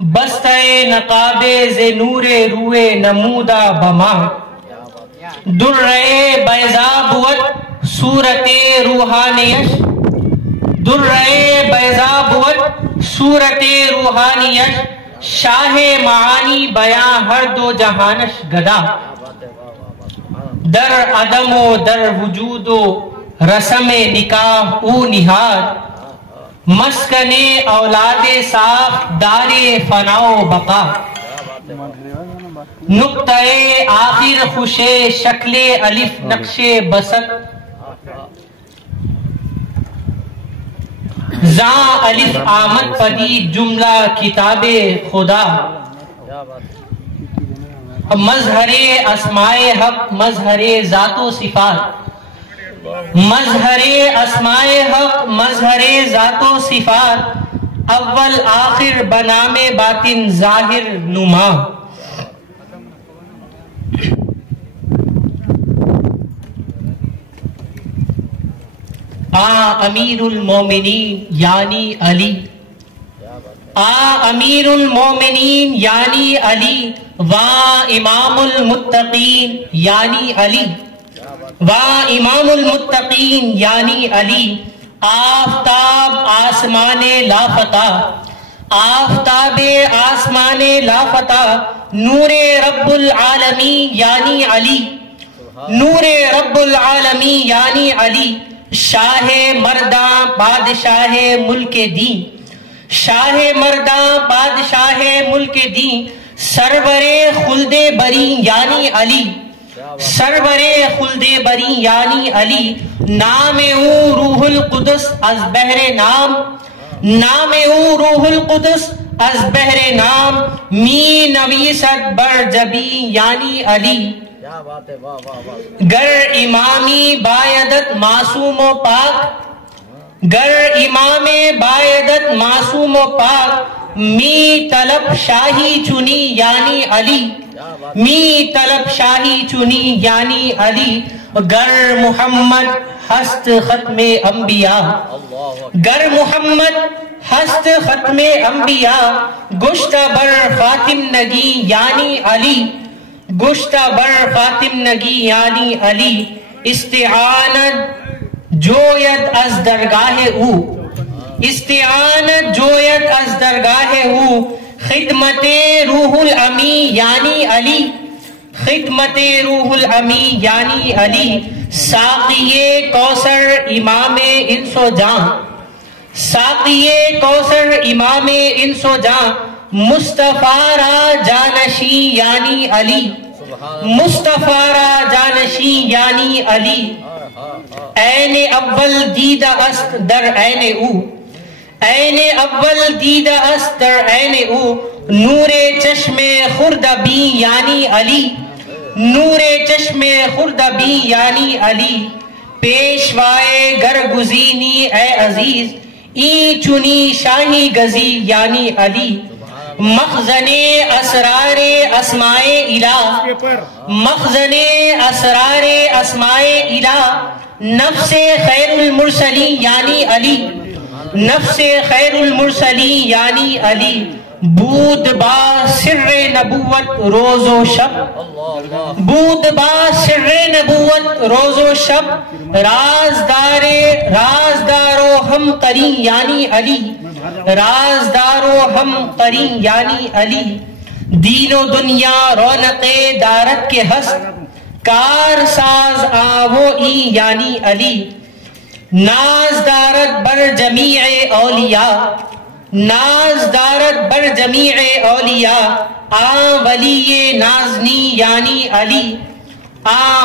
بستہ نقاب ز نور روئے نمودہ بما درے بیضا بود صورت روحانیش درے بیضا بود صورت روحانیش شاہ معانی بیاں ہر دو جہانش گدا در عدم و در وجود و رسم نکاح او نہاد مسکن اولاد ساخت دار فنا و بقا نقطہ آخر خوش شکل الف نقش بسط زاں الف آمد پدید جملہ کتاب خدا مظہر اسماء حق مظہر ذات و صفات مظہر اسماء حق مظہر ذات و صفات اول آخر بنام باطن ظاہر نما امیر المومنین یعنی علی امیر المومنین یعنی علی امام المتقین یعنی علی امام المتقین یعنی علی آفتاب آسمان لافتہ آفتاب آسمان لافتہ نور رب العالمین یعنی علی نور رب العالمین یعنی علی شاہ مرداں بادشاہ ملک دین شاہ مرداں بادشاہ ملک دین سرور خلد بری یعنی علی سرور خلد بری یعنی علی نام او روح القدس از بحر نام نام او روح القدس از بحر نام می نویسد بر جبی یعنی علی گر امامی بایدت معصوم و پاک گر امام بایدت معصوم و پاک می طلب شاہی چنی یعنی علی می طلب شاہی چنی یعنی علی گر محمد ہست ختم انبیاء گر محمد ہست ختم انبیاء گشتہ بر فاطم نگی یعنی علی گشتہ بر فاطم نگی یعنی علی استعانت جویت از درگاہ او استعانت جویت از درگاہ او خدمت روح الامی یعنی علی خدمت روح الامی یعنی علی ساقی کوثر امام انس و جان ساقی کوثر امام انس و جان مصطفیٰ را جانشی یعنی علی مصطفیٰ را جانشی یعنی علی عین اول دیدہ است در عین او عین اول دیدہ است در عین او نور چشم خردبی یعنی علی نور چشم خردبی یعنی علی پیشوائے گرگزینی اے عزیز ای چنی شاہی گزی یعنی علی مخزن اسرار اسماء الہ مخزن اسرار اسماء الہ نفس خیر المرسلی یعنی علی نفس خیر المرسلی یعنی علی بود با سر نبوت روز و شب بود با سر نبوت روز و شب رازدار و ہم قرین یعنی علی رازدار و ہم قرین یعنی علی دین و دنیا رونق دارت کے ہست کار ساز آو ای یعنی علی ناز دارت بر جمیع اولیاء ناز دارت بر جمیع اولیاء ولی نازنی یعنی علی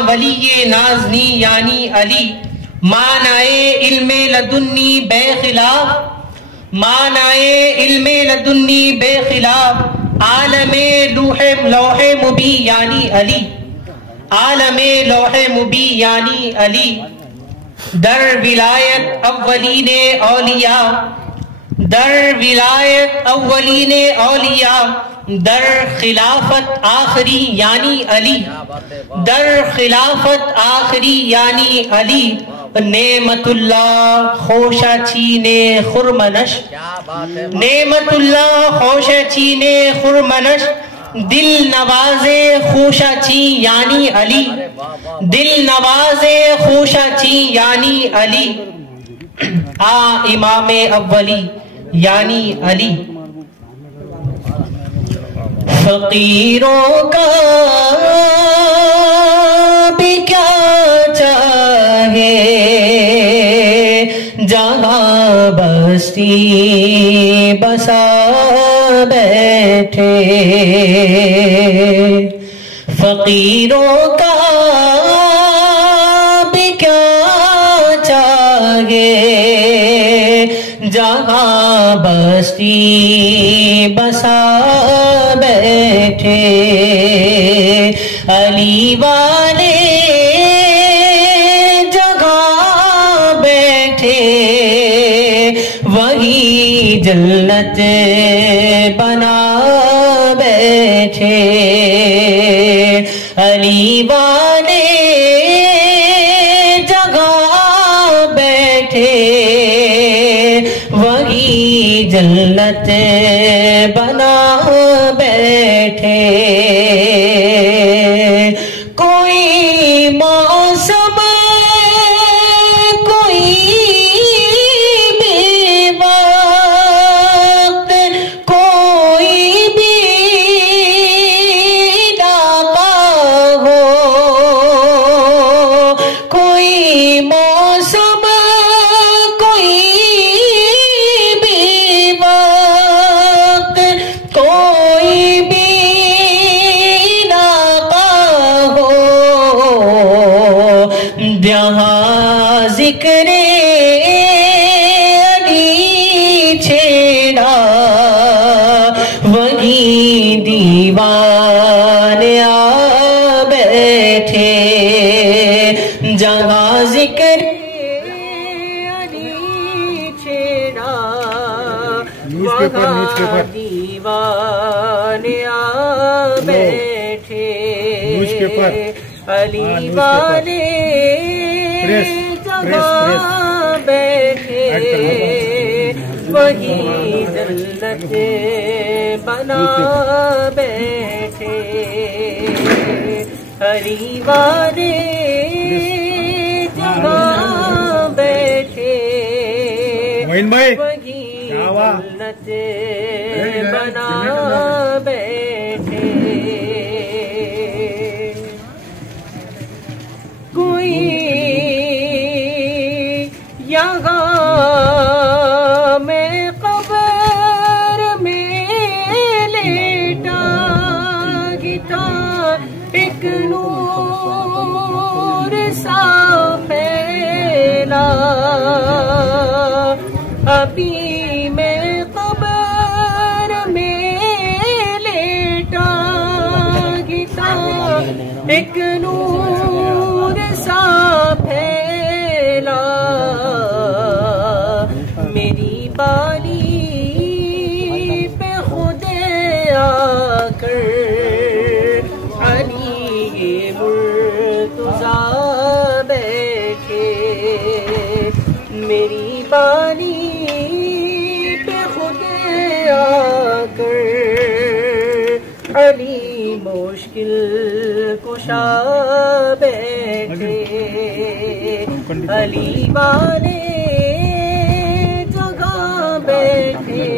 ولی نازنی یعنی علی معنی علم لدنی بے خلاف معنی علم لدنی بے خلاف عالم لوح مبی یعنی علی عالم لوح مبی یعنی علی در ولایت اولین اولیاء در ولایت اولین اولیاء در خلافت آخری یعنی علی در خلافت آخری یعنی علی نعمت اللہ خوشا چینے خرمنش، نعمت اللہ خوشا چینے خرمنش، دل نوازے خوشا چی یعنی علی، دل نوازے خوشا چی یعنی علی، آ امام اولی یعنی علی۔ فقیروں کا بھی کیا چاہے جہاں بستی بسا بیٹھے، فقیروں کا بھی کیا چاہے جہاں بستی بسا بیٹھے، علی والے جگہ بیٹھے وہی جنت بنا بیٹھے، علی والے جگہ بیٹھے وہی جنت بنا بیٹھے۔ کوئی موسم کوئی بھی وقت کوئی بھی ناپا ہو، کوئی موسم کوئی بھی وقت کوئی بھی جہاں ذکر علی چھیڑا وہیں دیوان آ بیٹھے، جہاں ذکر علی چھیڑا وہاں دیوان آ بیٹھے، علی والے جگہ بیٹھے وہی جنت بنا بیٹھے، علی والے جگہ بیٹھے وہی جنت بنا بیٹھے۔ یہاں میں قبر میں لیٹا گتا ایک نور سا پھیلا، ابھی میں قبر میں لیٹا گتا ایک نور سا پھیلا، میری بالی پہ خودے آ کر علی مرتضیٰ بیٹھے، میری بالی پہ خودے آ کر علی مشکل کشا بیٹھے، علی والے جگہ بیٹھے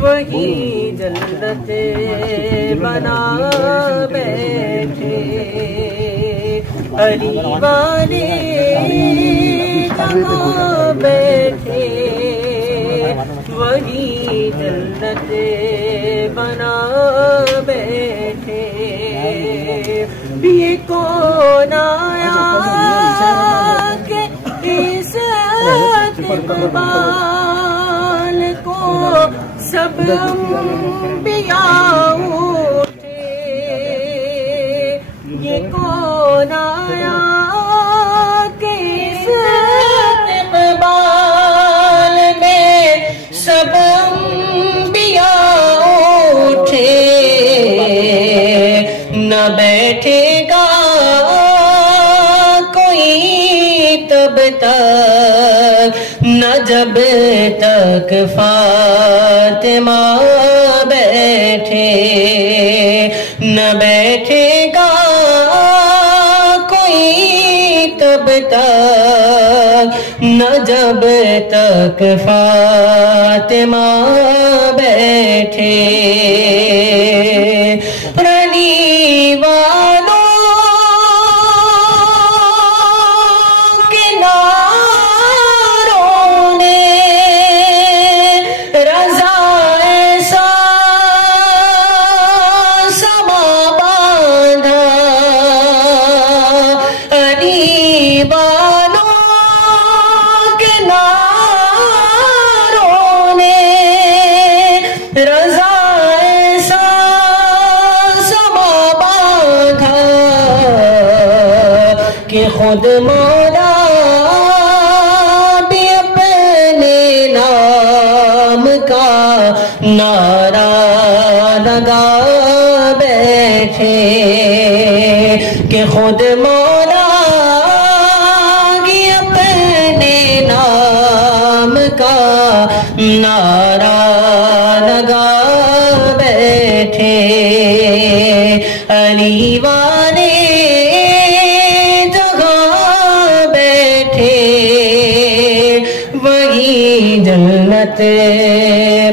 وہی جنت بنا بیٹھے، علی والے جگہ بیٹھے وہی جنت بنا بیٹھے، یہ کون آیا کہ اس اقبال کو سب انبیاء اٹھے، یہ کون آیا کہ اس اقبال میں سب انبیاء اٹھے، نہ بیٹھے گا کوئی تک نہ جب تک فاطمہ بیٹھے نہ بیٹھے گا کوئی تب تک نہ جب تک فاطمہ بیٹھے رنی والوں کے ناروں نے رضا ایسا سما باندھا علی والوں کے ناروں نے رضا ایسا سما باندھا کہ خود مولا بھی اپنے نام کا نعرہ لگا بیٹھے کہ خود مولا بھی اپنے نام کا نعرہ لگا بیٹھے علی والے جگہ بیٹھے وہی جنت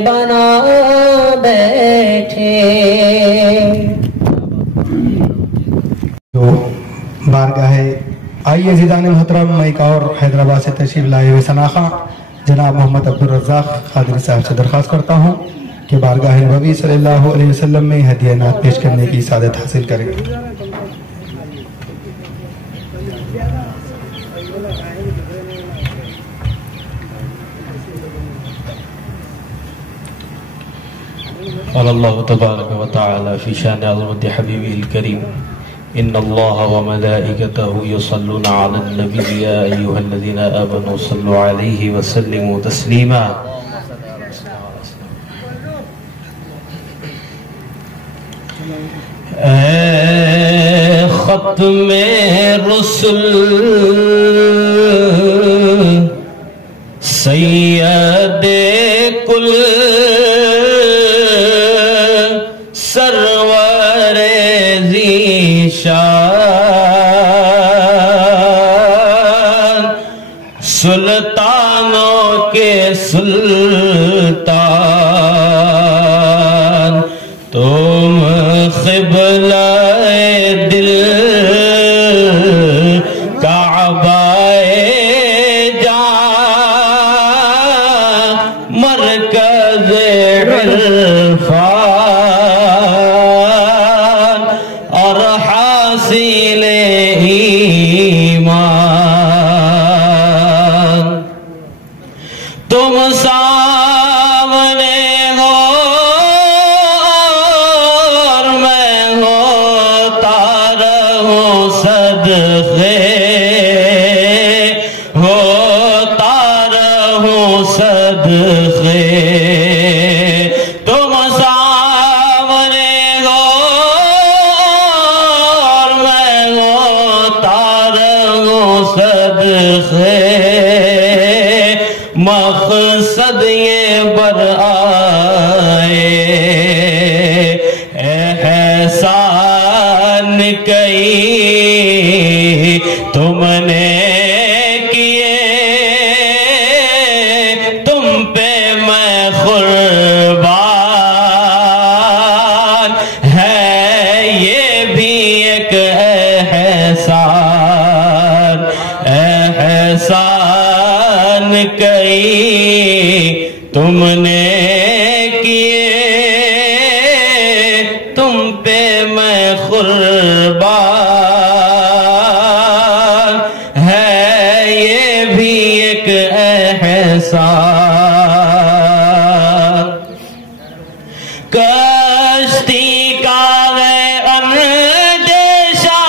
بنا بیٹھے جو بارگاہ آئیے زیدان محترم میں ایک اور حیدرآباد سے تشریف لائے ہوئے سناخہ جناب محمد عبدالرزاق قادری صاحب سے درخواست کرتا ہوں کہ بارگاہ نبوی صلی اللہ علیہ وسلم میں ہدیہ نعت پیش کرنے کی سعادت حاصل کریں قال الله تبارك وتعالى في شان عظمة حبيبه الكريم إن الله وملائكته يصلون على النبي يا أيها الذين آمنوا صلوا عليه وسلموا تسليما اے ختم رسل سید کل سرور ذیشان سلطانوں کے سلطان تم قبلہ دل کعبہ جان مرکز عرفان اور حاصل ایمان تم سامنے ہو اور میں ہوتا رہوں صدقے ہوتا رہوں صدقے تم سامنے ہو اور میں ہوتا رہوں صدقے مقصد یہ برآئے احسان کئی تم نے کیے تم پہ میں قربان ہے یہ بھی ایک احسان احسان کئی تم نے کیے تم پہ میں قربان ہے یہ بھی ایک احسان کشتی کا ہے اندیشہ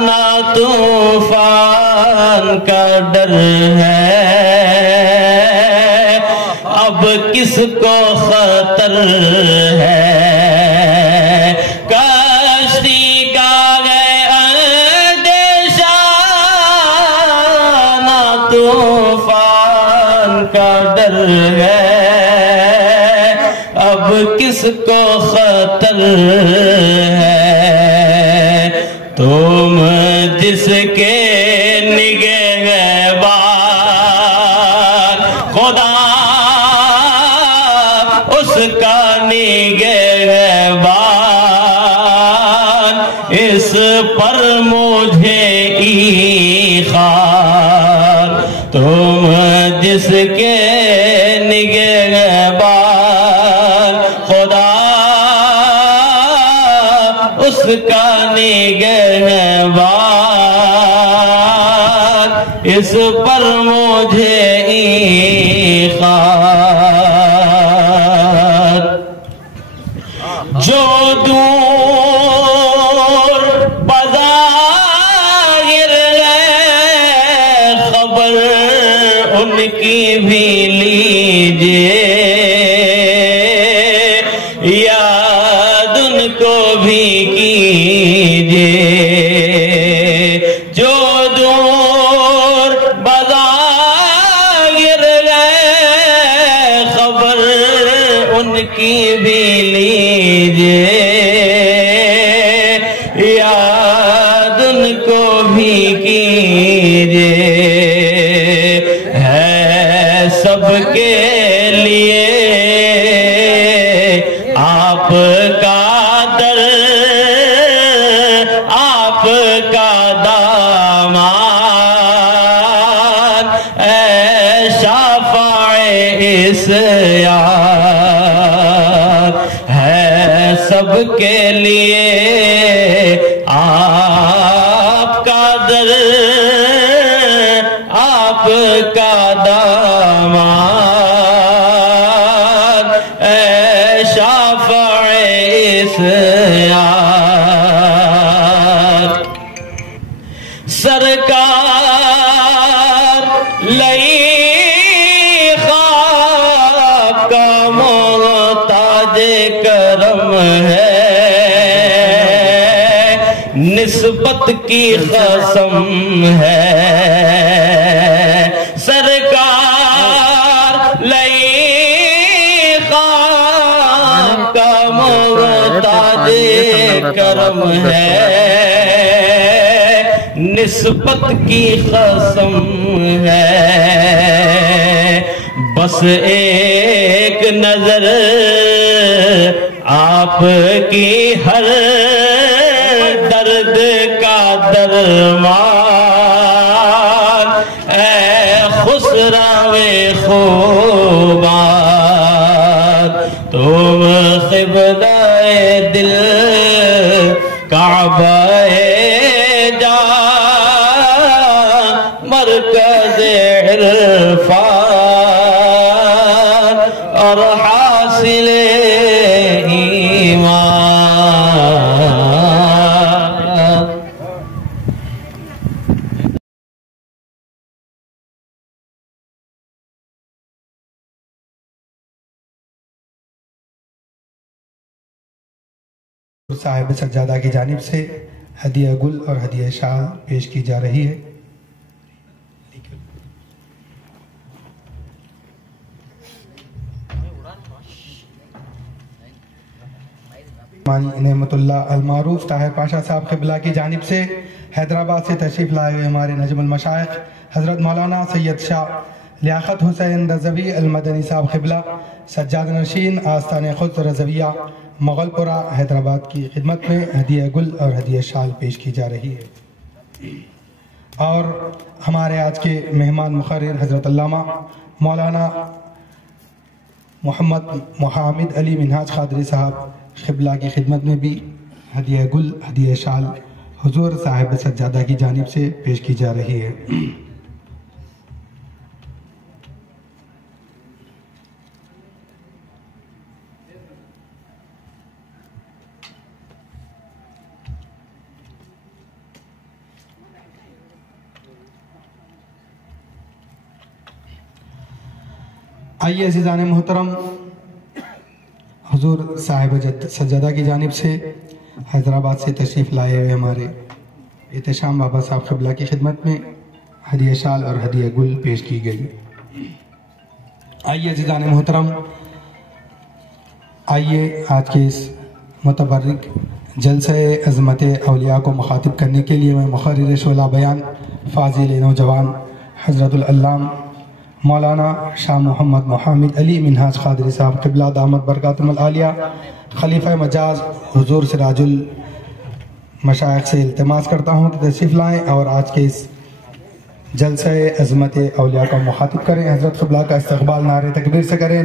نہ طوفان کا ڈر ہے اب کس کو خطر ہے کشتی کا ہے اندیشہ ہے اب کس کو خطر ہے تم جس کے نگہبان خدا اس کا نگہبان اس پر مجھے ایخان تم جس کے نگہبان خدا اس کا نگہبان اس پر مجھے ایخان جو دور بظاہر ہے خبر ان کی بھی لیجئے یاد ان کو بھی کیجئے جو دور بظاہر ہے خبر ان کی بھی لیجئے یاد ان کو بھی کیجئے ہے سب کے لیے آپ کا در آپ کا دامان اے شافع اسیان ہے سب کے لیے آپ کا در آپ کا دامان اے شافع اسیان سرکار لئی خاک کا محتاج کرم ہے نسبت کی قسم ہے سرکار لئی خاک کا محتاج کرم ہے نسبت کی قسم ہے بس ایک نظر آپ کی ہر درد کا درمان اے خسرو خوبان تم قبلہ دل کعبہ مرکز عرفان اور حاصل ایمان صاحب سجادہ کی جانب سے ہدیہ گل اور ہدیہ شال پیش کی جا رہی ہے نعمت اللہ المعروف طاہر پاشا صاحب قبلہ کی جانب سے حیدرآباد سے تشریف لائے ہوئے ہمارے نجم المشائخ حضرت مولانا سید شاہ لیاقت حسین رضوی المدنی صاحب قبلہ سجاد نشین آستان خود رضویہ مغل پورہ حیدرآباد کی خدمت میں ہدیہ گل اور ہدیہ شال پیش کی جا رہی ہے اور ہمارے آج کے مہمان مقرر حضرت علامہ مولانا محمد محمد علی منہاج قادری صاحب قبلہ کی خدمت میں بھی ہدیہ گل ہدیہ شال حضور صاحب سجادہ کی جانب سے پیش کی جا رہی ہے آئیے عزیزان محترم حضور صاحب سجادہ کی جانب سے حیدرآباد سے تشریف لائے ہوئے ہمارے احتشام بابا صاحب قبلہ کی خدمت میں ہدیہ شال اور ہدیہ گل پیش کی گئی آئیے عزیزان محترم، آئیے آج کے اس متبرک جلسہ عظمت اولیاء کو مخاطب کرنے کے لیے میں مقرر شعلہ بیان فاضل نوجوان حضرت العلامہ مولانا شاہ محمد محمد علی منہاج قادری صاحب قبلہ دامت برکاتہم العالیہ خلیفہ مجاز حضور سراج المشائخ سے التماس کرتا ہوں کہ تشریف لائیں اور آج کے اس جلسہ عظمت اولیاء کو مخاطب کریں۔ حضرت قبلہ کا استقبال نعرہ تکبیر سے کریں۔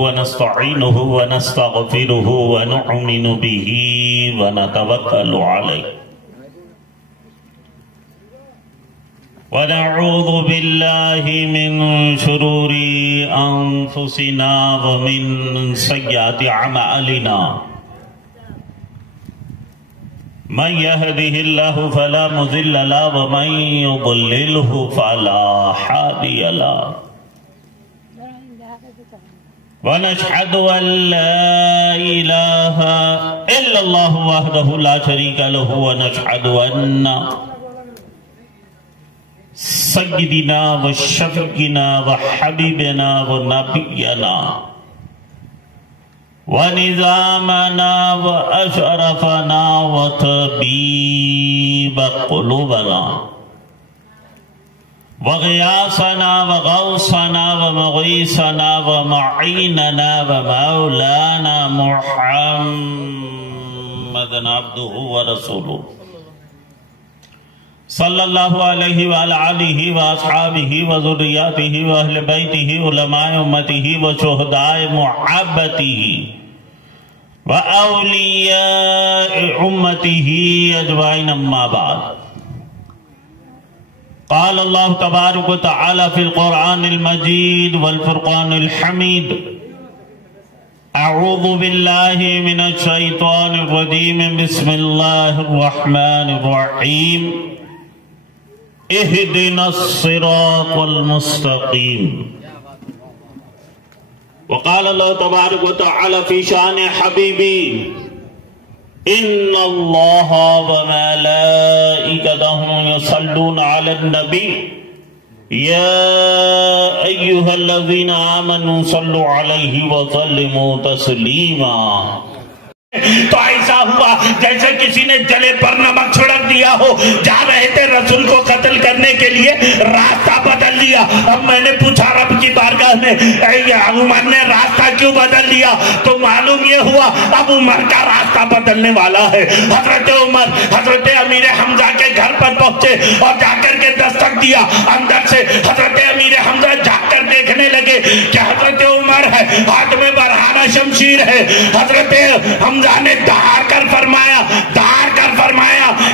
ونستعينه ونستغفره ونؤمن به ونتوكل عليه ونعوذ بالله من شرور أنفسنا ومن سيئات أعمالنا من يهده الله فلا مضل له ومن يضلله فلا هادي له ونشهد أن لا إله إلا الله وحده لا شريك له ونشهد أن سيدنا وشفيعنا وحبيبنا ونبينا ونظامنا وأشرفنا وطبيب قلوبنا وغياثنا وغوثنا ومغيثنا ومعيننا ومولانا محمد عبده ورسوله صلى الله عليه وعلى آله وأصحابه وذرياته وأهل بيته علماء أمته وشهداء محبته وأولياء أمته أجمعين أما بعد قال الله تبارك وتعالى في القرآن المجيد والفرقان الحميد أعوذ بالله من الشيطان الرجيم بسم الله الرحمن الرحيم اهدنا الصراط المستقيم وقال الله تبارك وتعالى في شأن حبيبي إن الله وملائكته يصلون على النبي يا أيها الذين آمنوا صلوا عليه وسلموا تسليما۔ تو ایسا ہوا جیسے کسی نے جلے پر نمک چھڑک دیا ہو، جا رہے تھے رسول کو قتل کرنے کے لیے، راستہ بدل دیا۔ اب میں نے پوچھا رب کی بارگاہ میں عمر نے راستہ کیوں بدل دیا؟ تو معلوم یہ ہوا اب عمر کا راستہ بدلنے والا ہے۔ حضرت عمر حضرت امیر حمزہ کے گھر پر پہنچے اور جا کر کے دستک دیا اندر سے۔ حضرت امیر حمزہ جا کر دیکھنے لگے کہ حضرت عمر ہے، ہاتھ میں برہانہ شمشیر ہے۔ حضرت حمزہ نے دہار کر فرمایا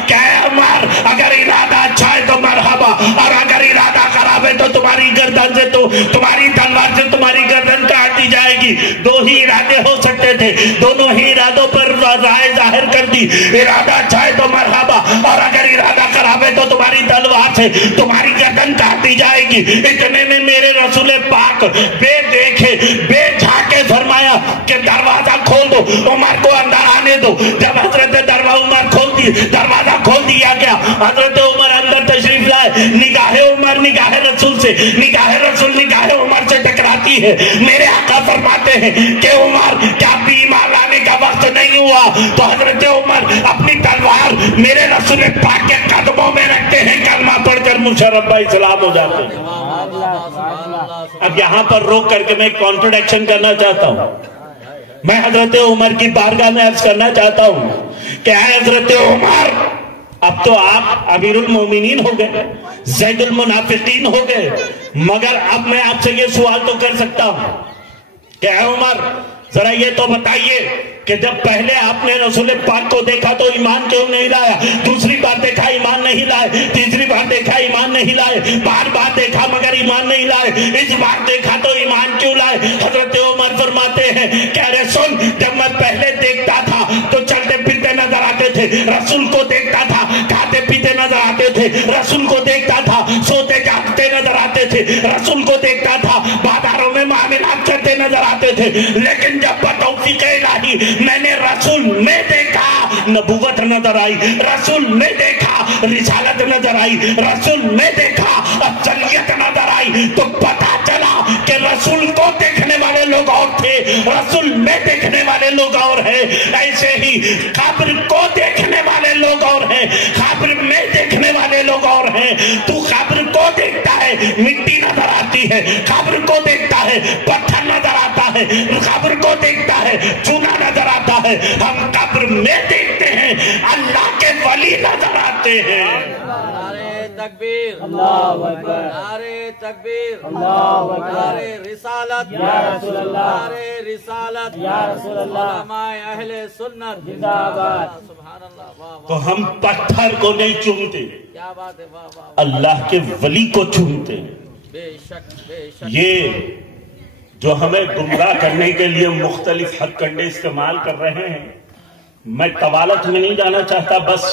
کہ اے عمر اگر ارادہ اچھا ہے تو مرحبا، اور اگر ارادہ خراب ہے تو تمہاری گردن سے تمہاری تلوار سے تمہاری گردن کاٹ دی جائے گی۔ دو ہی ارادے ہو سکتے تھے، دونوں ہی ارادوں پر رائے ظاہر کر دی۔ ارادہ اچھا ہے تو مرحبا، اور اگر ارادہ خراب ہے تو تمہاری تلوار سے تمہاری گردن کاٹ دی جائے گی۔ اتنے میں میرے رسول پاک بے دیکھے بے جھاکے فرمایا کہ دروازہ کھول دو، عمر کو اندر آنے دو۔ جب حضرت دروازہ کھول دیا گیا، حضرت عمر اندر تشریف لائے۔ نگاہ عمر نگاہ رسول سے، نگاہ رسول نگاہ عمر سے ٹکراتی ہے۔ میرے آقا فرماتے ہیں کہ عمر کیا ایمان لانے کا وقت نہیں ہوا؟ تو حضرت عمر اپنی تلوار میرے رسول پاک کے قدموں میں رکھتے ہیں، کلمہ پڑھ کر مشرف بھائی سلام ہو جاتے ہیں۔ اب یہاں پر روک کر کے میں ایک کانٹروڈکشن کرنا چاہتا ہوں۔ میں حضرت عمر کی بارگاہ میں عرض کرنا چاہتا ہوں کہ اے حضرت عمر، اب تو آپ امیر المومنین ہو گئے، زید المنافقین ہو گئے، مگر اب میں آپ سے یہ سوال تو کر سکتا ہوں کہ اے عمر ذرا یہ تو بتائیے کہ جب پہلے آپ نے رسول پاک کو دیکھا تو ایمان کیوں نہیں لایا؟ دوسری بار دیکھا ایمان نہیں لائے، تیسری بار دیکھا ایمان نہیں لائے، بار بار دیکھا مگر ایمان نہیں لائے، اس بار دیکھا تو ایمان کیوں لائے؟ حضرت عمر فرماتے ہیں کہ ارے سن، جب میں پہلے دیکھتا تھا تو چلتے پھرتے نظر آتے تھے، رسول کو دیکھتا تھا کھاتے پیتے نظر آتے تھے، رسول کو دیکھتا تھا سوتے جاگتے نظر آتے تھے، رسول کو دیکھتا تھا بازاروں میں معاملات کرتے نظر آتے تھے، لیکن جب بتوفیق الہی میں نے رسول میں دیکھا نبوت نظر آئی، رسول میں دیکھا رسالت نظر آئی، رسول میں دیکھا افضلیت نظر آئی، تو پتا چلا کہ رسول کو دیکھنے والے لوگ اور تھے، رسول میں دیکھنے والے لوگ اور ہیں۔ ایسے ہی قبر کو دیکھنے والے لوگ اور ہیں، قبر میں دیکھنے والے لوگ اور ہیں۔ تو قبر کو دیکھتا ہے مٹی نظر آتی ہے، قبر کو دیکھتا ہے پتھر نظر آتا ہے، قبر کو دیکھتا ہے چونا نظر آتا ہے، ہم قبر میں دیکھتے ہیں اللہ کے ولی نظر آتے ہیں۔ نعرہ تکبیر، اللہ اکبر، نعرہ تکبیر، اللہ اکبر، نعرہ رسالت یا رسول اللہ، نعرہ رسالت یا رسول اللہ، علماء اہل سنت زندہ باد، سبحان اللہ، واہ واہ۔ تو ہم پتھر کو نہیں چومتے، کیا بات ہے، واہ واہ، اللہ کے ولی کو چومتے ہیں۔ بے شک بے شک۔ یہ جو ہمیں گمراہ کرنے کے لیے مختلف حق کنڈے استعمال کر رہے ہیں، میں طوالت میں نہیں جانا چاہتا، بس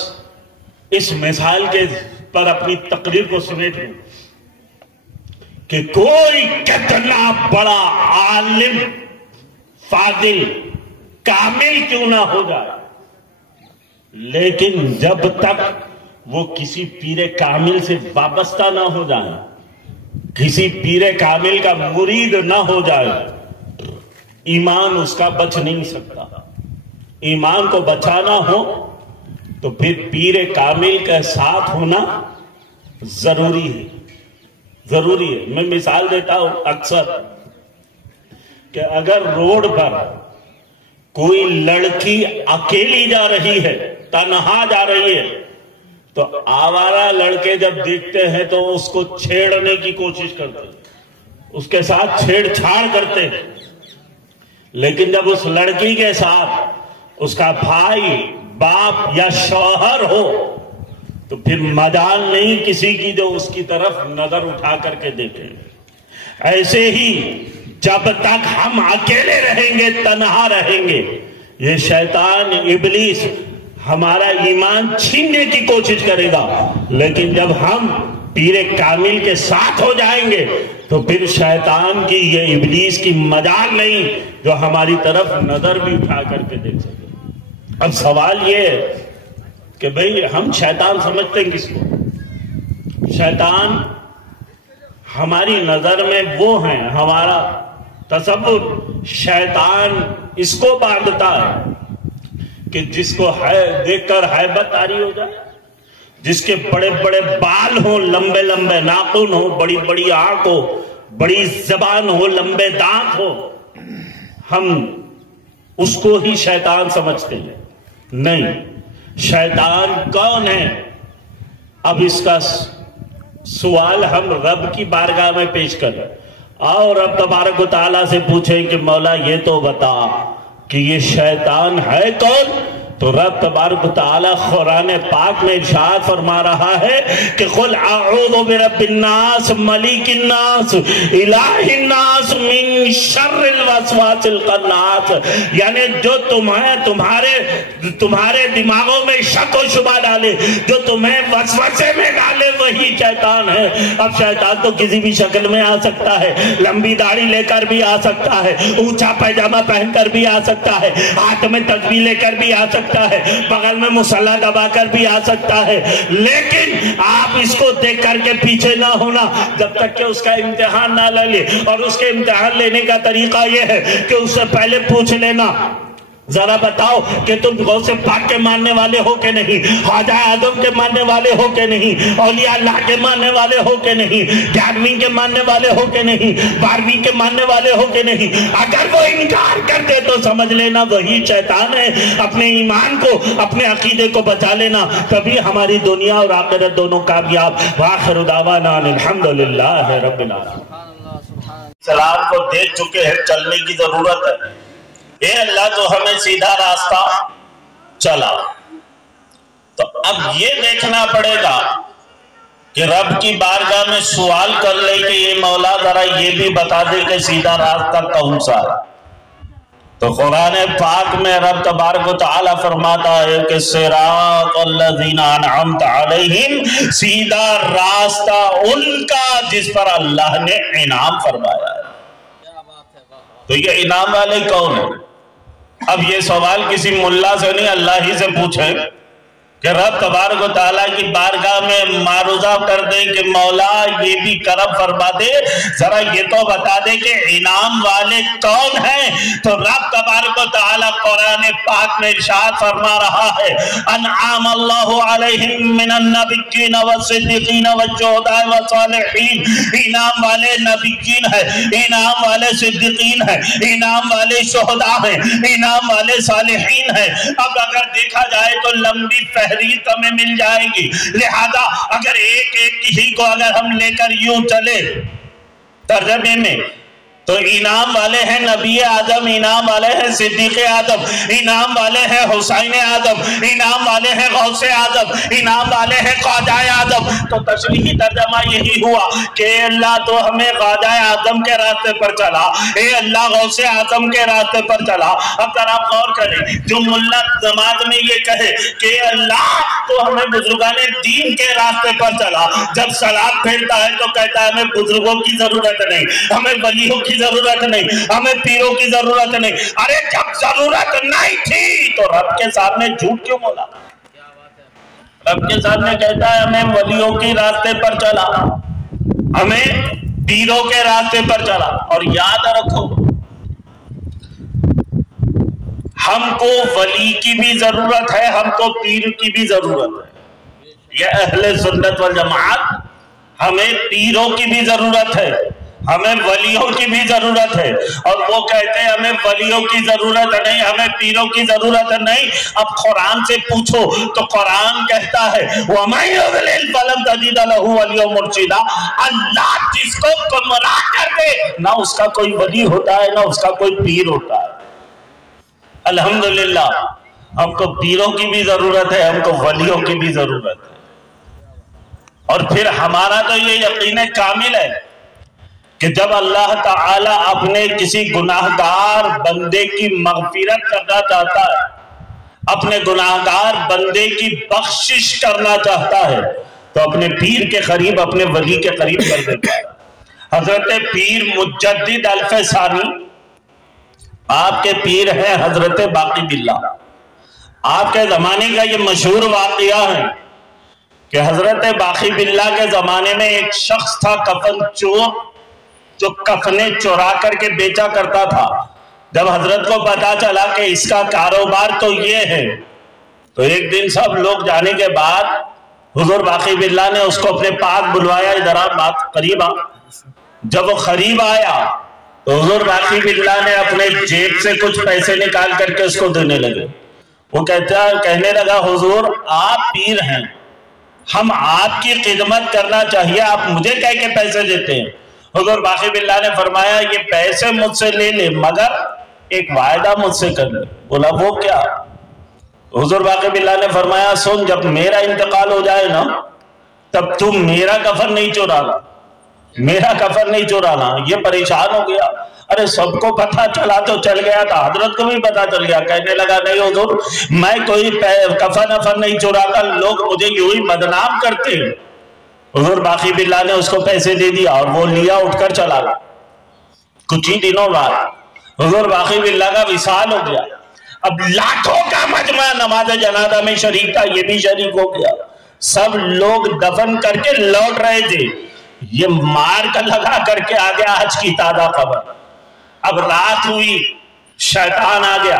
اس مثال کے پر اپنی تقریر کو سمیٹ لوں کہ کوئی کتنا بڑا عالم فاضل کامل کیوں نہ ہو جائے، لیکن جب تک وہ کسی پیر کامل سے وابستہ نہ ہو جائے، کسی پیر کامل کا مرید نہ ہو جائے، ایمان اس کا بچ نہیں سکتا۔ ایمان کو بچانا ہو تو پھر پیر کامل کے ساتھ ہونا ضروری ہے، ضروری ہے۔ میں مثال دیتا ہوں اکثر کہ اگر روڈ پر کوئی لڑکی اکیلی جا رہی ہے، تنہا جا رہی ہے، تو آوارہ لڑکے جب دیکھتے ہیں تو اس کو چھیڑنے کی کوشش کرتے ہیں، اس کے ساتھ چھیڑ چھاڑ کرتے ہیں، لیکن جب اس لڑکی کے ساتھ اس کا بھائی، باپ یا شوہر ہو تو پھر مجال نہیں کسی کی جو اس کی طرف نظر اٹھا کر کے دیکھے۔ ایسے ہی جب تک ہم اکیلے رہیں گے، تنہا رہیں گے، یہ شیطان ابلیس ہمارا ایمان چھیننے کی کوشش کرے گا، لیکن جب ہم پیر کامل کے ساتھ ہو جائیں گے تو پھر شیطان کی یہ ابلیس کی مجال نہیں جو ہماری طرف نظر بھی اٹھا کر کے دیکھ سکے۔ اب سوال یہ ہے کہ بھئی ہم شیطان سمجھتے ہیں کس کو؟ شیطان ہماری نظر میں وہ ہیں، ہمارا تصور شیطان اس کو باندھتا ہے کہ جس کو دیکھ کر ہیبت طاری ہو جائے، جس کے بڑے بڑے بال ہوں، لمبے لمبے ناخن ہوں، بڑی بڑی آنکھ ہو، بڑی زبان ہو، لمبے دانت ہو، ہم اس کو ہی شیطان سمجھتے ہیں۔ نہیں، شیطان کون ہے؟ اب اس کا سوال ہم رب کی بارگاہ میں پیش کریں اور رب تبارک و تعالیٰ سے پوچھیں کہ مولا یہ تو بتا کہ یہ شیطان ہے کون؟ تو رب تبارک و تعالیٰ قرآن پاک میں ارشاد فرما رہا ہے کہ قل اعوذ برب الناس ملک الناس الہ الناس من شر الوسواس الخناس، یعنی جو تمہارے دماغوں میں شک و شبہ ڈالے، جو تمہیں وسوسے میں ڈالے، وہی شیطان ہے۔ اب شیطان تو کسی بھی شکل میں آ سکتا ہے، لمبی داڑھی لے کر بھی آ سکتا ہے، اونچا پیجامہ پہن کر بھی آ سکتا ہے، ہاتھ میں تسبیح لے کر بھی آ سکتا ہے، بغل میں مصلی دبا کر بھی آ سکتا ہے، لیکن آپ اس کو دیکھ کر کے پیچھے نہ ہونا جب تک کہ اس کا امتحان نہ لے۔ اور اس کے امتحان لینے کا طریقہ یہ ہے کہ اس سے پہلے پوچھ لینا ذرا بتاؤ کہ تم غوث پاک کے ماننے والے ہو کہ نہیں، خواجہ اعظم کے ماننے والے ہو کہ نہیں، اولیاء اللہ کے ماننے والے ہو کہ نہیں، 11ویں کے ماننے والے ہو کہ نہیں، 12ویں کے ماننے والے ہو کہ نہیں؟ اگر وہ انکار کرتے تو سمجھ لینا وہی شیطان ہے۔ اپنے ایمان کو، اپنے عقیدے کو بچا لینا، تبھی ہماری دنیا اور آخرت دونوں کامیاب۔ وآخر دعوانا الحمدللہ رب العالمین۔ سلام کو دیکھ چکے ہیں، چلنے کی ضرورت ہے۔ اے اللہ تو ہمیں سیدھا راستہ چلا، تو اب یہ دیکھنا پڑے گا کہ رب کی بارگاہ میں سوال کر لے کہ یہ مولا ذرا یہ بھی بتا دے کہ سیدھا راستہ کون سا ہے۔ تو قرآن پاک میں رب تبارک و تعالی فرماتا ہے کہ صراط الذین انعمت علیہم، سیدھا راستہ ان کا جس پر اللہ نے انعام فرمایا ہے۔ تو یہ انعام والے کون ہیں؟ اب یہ سوال کسی ملا سے نہیں، اللہ ہی سے پوچھیں کہ رب تبارک و تعالیٰ کی بارگاہ میں معروضہ کر دیں کہ مولا یہ بھی کرم فرما دے، ذرا یہ تو بتا دے کہ انعام والے کون ہیں۔ تو رب تبارک و تعالیٰ قرآن پاک میں ارشاد فرما رہا ہے، انعام اللہ علیہم من النبیین والصدیقین والشہداء والصالحین۔ انعام والے نبیین ہیں، انعام والے صدیقین ہیں، انعام والے شہداء ہیں، انعام والے صالحین ہیں۔ اب اگر دیکھا جائے تو لمبی فہرست ہمیں مل جائے گی، لہذا اگر ایک ایک ہی کو اگر ہم لے کر یوں چلے ترجمے میں، تو انعام والے ہیں نبی آدم، انعام والے ہیں صدیق آدم، انعام والے ہیں حسین آدم، انعام والے ہیں غوث آدم، انعام والے ہیں خواجہ آدم۔ تو تشریحی ترجمہ یہی ہوا کہ اے اللہ تو ہمیں خواجہ آدم کے راستے پر چلا، اے اللہ غوث آدم کے راستے پر چلا۔ اب ذرا غور کریں، جو ملا جماعت میں یہ کہے کہ اے اللہ تو ہمیں بزرگان دین کے راستے پر چلا، جب سلام پھیرتا ہے تو کہتا ہے ہمیں بزرگوں کی ضرورت نہیں، ہمیں ولیوں کی ضرورت نہیں، ہمیں پیروں کی ضرورت نہیں۔ ارے جب ضرورت نہیں تھی تو رب کے سامنے جھوٹ کیوں بولا؟ رب کے سامنے کہتا ہے ہمیں ولیوں کے راستے پر چلا، ہمیں پیروں کے راستے پر چلا۔ اور یاد رکھو، ہم کو ولی کی بھی ضرورت ہے، ہم کو پیر کی بھی ضرورت ہے۔ یہ اہل سنت والجماعت، ہمیں پیروں کی بھی ضرورت ہے، ہمیں ولیوں کی بھی ضرورت ہے۔ اور وہ کہتے ہیں ہمیں ولیوں کی ضرورت نہیں، ہمیں پیروں کی ضرورت نہیں۔ اب قرآن سے پوچھو تو قرآن کہتا ہے وَمَن يُضْلِلْ فَلَن تَجِدَ لَهُ وَلِيًّا مُرْشِدًا۔ اللہ جس کو گمراہ کر دے، نہ اس کا کوئی ولی ہوتا ہے نہ اس کا کوئی پیر ہوتا ہے۔ الحمدللہ ہم کو پیروں کی بھی ضرورت ہے، ہم کو ولیوں کی بھی ضرورت ہے۔ اور پھر ہمارا تو یہ یقین کامل ہے کہ جب اللہ تعالیٰ اپنے کسی گناہگار بندے کی مغفرت کرنا چاہتا ہے، اپنے گناہگار بندے کی بخشش کرنا چاہتا ہے، تو اپنے پیر کے قریب، اپنے ولی کے قریب کر دیتا ہے۔ حضرت پیر مجدد الف ثانی، آپ کے پیر ہیں حضرت باقی باللہ۔ آپ کے زمانے کا یہ مشہور واقعہ ہے کہ حضرت باقی باللہ کے زمانے میں ایک شخص تھا کفن چور، جو کفنے چورا کر کے بیچا کرتا تھا۔ جب حضرت کو پتا چلا کہ اس کا کاروبار تو یہ ہے، تو ایک دن سب لوگ جانے کے بعد حضور باقی باللہ نے اس کو اپنے پاس بلوایا، ادھر آپ بات قریب آ۔ جب وہ قریب آیا تو حضور باقی باللہ نے اپنے جیب سے کچھ پیسے نکال کر کے اس کو دینے لگے۔ وہ کہنے لگا حضور آپ پیر ہیں، ہم آپ کی خدمت کرنا چاہیے، آپ مجھے کہہ کے پیسے دیتے ہیں۔ حضور باقی باللہ نے فرمایا یہ پیسے مجھ سے لے لے مگر ایک وعدہ مجھ سے کر لے۔ بولا وہ کیا؟ حضور باقی باللہ نے فرمایا سن، جب میرا انتقال ہو جائے نا تب تم میرا کفن نہیں چورانا، میرا کفن نہیں چورانا۔ یہ پریشان ہو گیا، ارے سب کو پتہ چلا تو چل گیا تھا، حضرت کو بھی پتہ چل گیا۔ کہنے لگا نہیں حضور میں کوئی کفن نہیں چوراتا، لوگ مجھے یوں ہی بدنام کرتے ہیں۔ حضور باقی باللہ نے اس کو پیسے دے دیا اور وہ لیا، اٹھ کر چلا گیا۔ کچھ ہی دنوں بعد حضور باقی باللہ کا وصال ہو گیا۔ اب لاکھوں کا مجمع نماز جنازہ میں شریک تھا، یہ بھی شریک ہو گیا۔ سب لوگ دفن کر کے لوٹ رہے تھے، یہ مار کر لگا کر کے آ گیا حج کی تازہ خبر۔ اب رات ہوئی، شیطان آ گیا،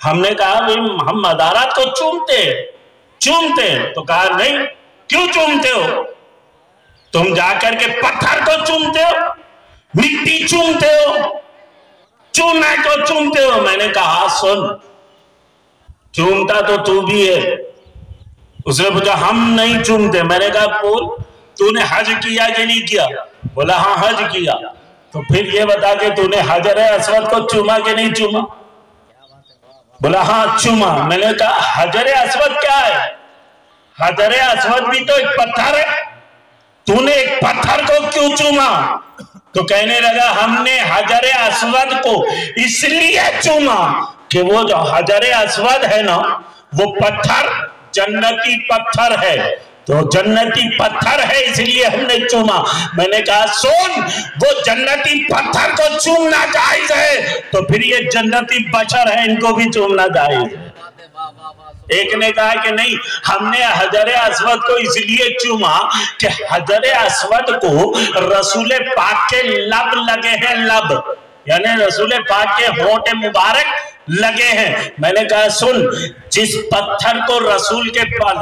ہم نے کہا بھئی ہم مزارات کو چومتے ہیں. تو کہا نہیں، کیوں چومتے ہو؟ تم جا کر کے پتھر کو چومتے ہو، مٹی چومتے ہو، چونا کو چومتے ہو. میں نے کہا سن، چومتا تو بھی ہے. اس نے پوچھا ہم نہیں چومتے. میں نے کہا بول تو نے حج کیا کہ نہیں کیا؟ بولا ہاں حج کیا. تو پھر یہ بتا کہ تو نے حجر اسود کو چوما کہ نہیں چوما؟ بولا ہاں چوما. میں نے کہا حجر اسود کیا ہے؟ حجر اسود بھی تو ایک پتھر ہے، تو نے ایک پتھر کو کیوں چوما؟ تو کہنے لگا ہم نے حجر اسود کو اس لیے چوما کہ وہ جو حجر اسود ہے نا وہ پتھر جنتی پتھر ہے، تو جنتی پتھر ہے اس لیے ہم نے چوما. میں نے کہا سن، وہ جنتی پتھر کو چومنا جائز ہے تو پھر یہ جنتی بشر ہے، ان کو بھی چومنا جائز ہے. ایک نے کہا کہ نہیں، ہم نے حجر اسود کو اس لیے چوما کہ حجر اسود کو رسول پاک کے لب لگے ہیں، لب یعنی رسول پاک کے ہونٹ مبارک لگے ہیں. میں نے کہا سن، جس پتھر کو رسول کے